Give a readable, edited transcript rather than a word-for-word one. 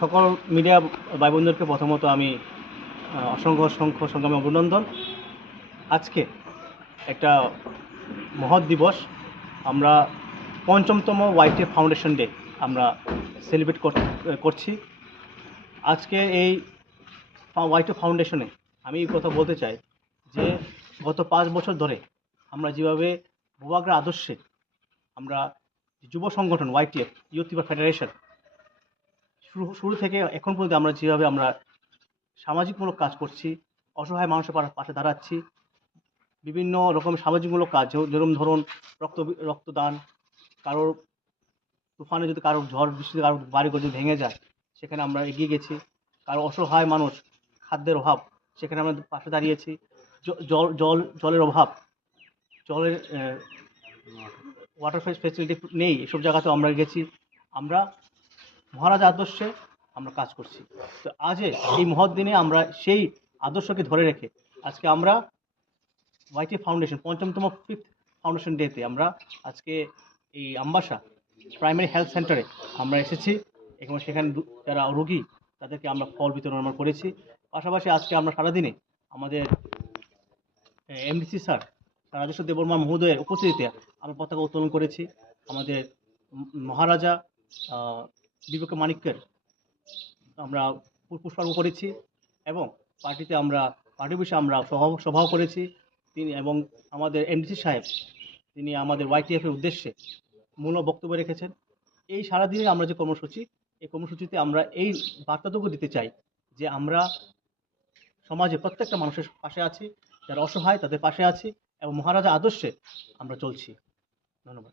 সকল মিডিয়া ভাই বোনদেরকে প্রথমত আমি অসংখ্য সংগ্রামী অভিনন্দন। আজকে একটা মহৎ দিবস, আমরা ৫ম ওয়াইটিএফ ফাউন্ডেশন ডে আমরা সেলিব্রেট করছি। আজকে এই ওয়াইটিএফ ফাউন্ডেশনে আমি এই কথা বলতে চাই যে গত ৫ বছর ধরে আমরা যেভাবে ভূভাগের আদর্শে আমরা যুব সংগঠন ওয়াইটিএফ ইউথ লিবার ফেডারেশন শুরু থেকে এখন পর্যন্ত আমরা যেভাবে আমরা সামাজিকমূলক কাজ করছি, অসহায় মানুষের পাশে দাঁড়াচ্ছি, বিভিন্ন রকমের সামাজিকমূলক কাজ, যেরকম ধরুন রক্তদান, কারোর তুফানে যদি কারোর ঝড় বৃষ্টিতে কারোর বাড়িঘর যদি ভেঙে যায় সেখানে আমরা এগিয়ে গেছি, কারো অসহায় মানুষ খাদ্যের অভাব সেখানে আমরা পাশে দাঁড়িয়েছি, জলের অভাব, জলের ওয়াটার ফেসিলিটি নেই, এসব জায়গাতেও আমরা গেছি। আমরা মহারাজা আদর্শে আমরা কাজ করছি। তো আজ এই মহৎ দিনে আমরা সেই আদর্শকে ধরে রেখে আজকে আমরা ওয়াইটিএফ ফাউন্ডেশন ৫ম ফিফথ ফাউন্ডেশন ডেতে আমরা আজকে এই আমবাসা প্রাইমারি হেলথ সেন্টারে আমরা এসেছি এবং সেখানে যারা রোগী তাদেরকে আমরা ফল বিতরণ আমরা করেছি। পাশাপাশি আজকে আমরা সারাদিনে আমাদের এমডিসি স্যার রাজেশ্বর দেববর্মা মহোদয়ের উপস্থিতিতে আমরা পতাকা উত্তোলন করেছি। আমাদের মহারাজা বিবেক মানিক্যের আমরা পুষ্পার্ঘ্য করেছি এবং পার্টিতে আমরা পার্টি বিষয়ে আমরা সভাও করেছি তিনি, এবং আমাদের এমডিসি সাহেব তিনি আমাদের ওয়াইটিএফের উদ্দেশ্যে মূল বক্তব্য রেখেছেন। এই সারাদিনে আমরা যে কর্মসূচি, এই কর্মসূচিতে আমরা এই বার্তাটুকু দিতে চাই যে আমরা সমাজে প্রত্যেকটা মানুষের পাশে আছি, যারা অসহায় তাদের পাশে আছি এবং মহারাজা আদর্শে আমরা চলছি। ধন্যবাদ।